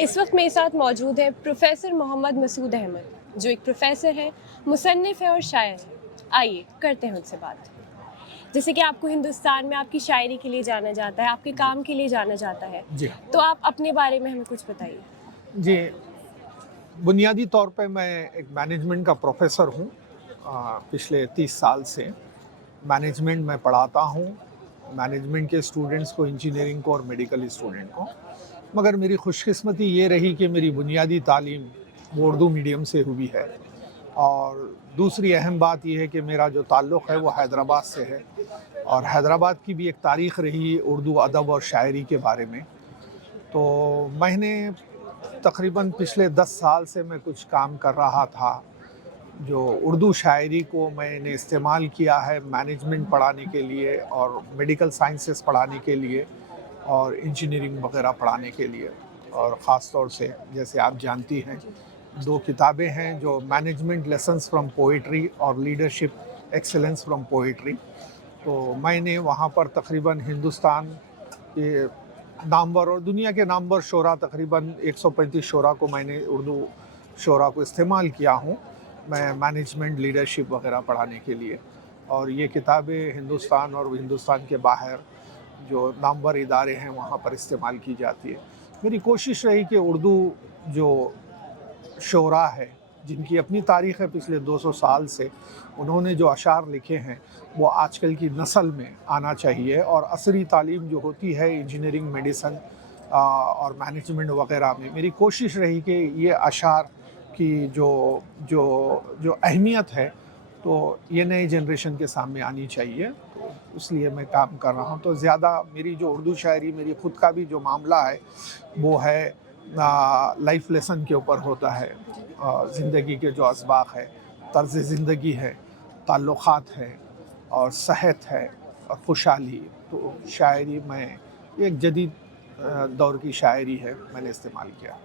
इस वक्त मेरे साथ मौजूद है प्रोफेसर मोहम्मद मसूद अहमद, जो एक प्रोफेसर है, मुसन्निफ़ है और शायर है। आइए करते हैं उनसे बात। जैसे कि आपको हिंदुस्तान में आपकी शायरी के लिए जाना जाता है, आपके जी काम के लिए जाना जाता है, जी तो आप अपने बारे में हमें कुछ बताइए। जी बुनियादी तौर पे मैं एक मैनेजमेंट का प्रोफेसर हूँ। पिछले 30 साल से मैनेजमेंट में पढ़ाता हूँ, मैनेजमेंट के स्टूडेंट्स को, इंजीनियरिंग को और मेडिकल स्टूडेंट को। मगर मेरी खुशकिस्मती ये रही कि मेरी बुनियादी तालीम वो उर्दू मीडियम से हुई है। और दूसरी अहम बात यह है कि मेरा जो ताल्लुक़ है वो हैदराबाद से है, और हैदराबाद की भी एक तारीख़ रही है उर्दू अदब और शायरी के बारे में। तो मैंने तकरीबन पिछले 10 साल से मैं कुछ काम कर रहा था, जो उर्दू शायरी को मैंने इस्तेमाल किया है मैनेजमेंट पढ़ाने के लिए और मेडिकल साइंसेस पढ़ाने के लिए और इंजीनियरिंग वगैरह पढ़ाने के लिए। और ख़ास तौर से जैसे आप जानती हैं, 2 किताबें हैं जो मैनेजमेंट लेसन्स फ्रॉम पोइट्री और लीडरशिप एक्सीलेंस फ्रॉम पोइट्री। तो मैंने वहाँ पर तकरीबन हिंदुस्तान के नामवर और दुनिया के नामवर शोरा, तकरीबन 135 शोरा को मैंने उर्दू शोरा को इस्तेमाल किया हूँ मैं मैनेजमेंट लीडरशिप वगैरह पढ़ाने के लिए। और ये किताबें हिंदुस्तान और हिंदुस्तान के बाहर जो नामवर इदारे हैं वहाँ पर इस्तेमाल की जाती है। मेरी कोशिश रही कि उर्दू जो शोरा है, जिनकी अपनी तारीख़ है पिछले 200 साल से, उन्होंने जो अशार लिखे हैं वो आजकल की नस्ल में आना चाहिए। और असरी तालीम जो होती है इंजीनियरिंग, मेडिसन और मैनेजमेंट वगैरह में, मेरी कोशिश रही कि ये अशार की जो जो जो अहमियत है तो ये नई जनरेशन के सामने आनी चाहिए। तो इसलिए मैं काम कर रहा हूँ। तो ज़्यादा मेरी जो उर्दू शायरी, मेरी ख़ुद का भी जो मामला है वो है लाइफ लेसन के ऊपर होता है। ज़िंदगी के जो असबाक़ है, तर्ज़ ज़िंदगी है, ताल्लुक़ात है और सेहत है और खुशहाली। तो शायरी में एक जदीद दौर की शायरी है, मैंने इस्तेमाल किया।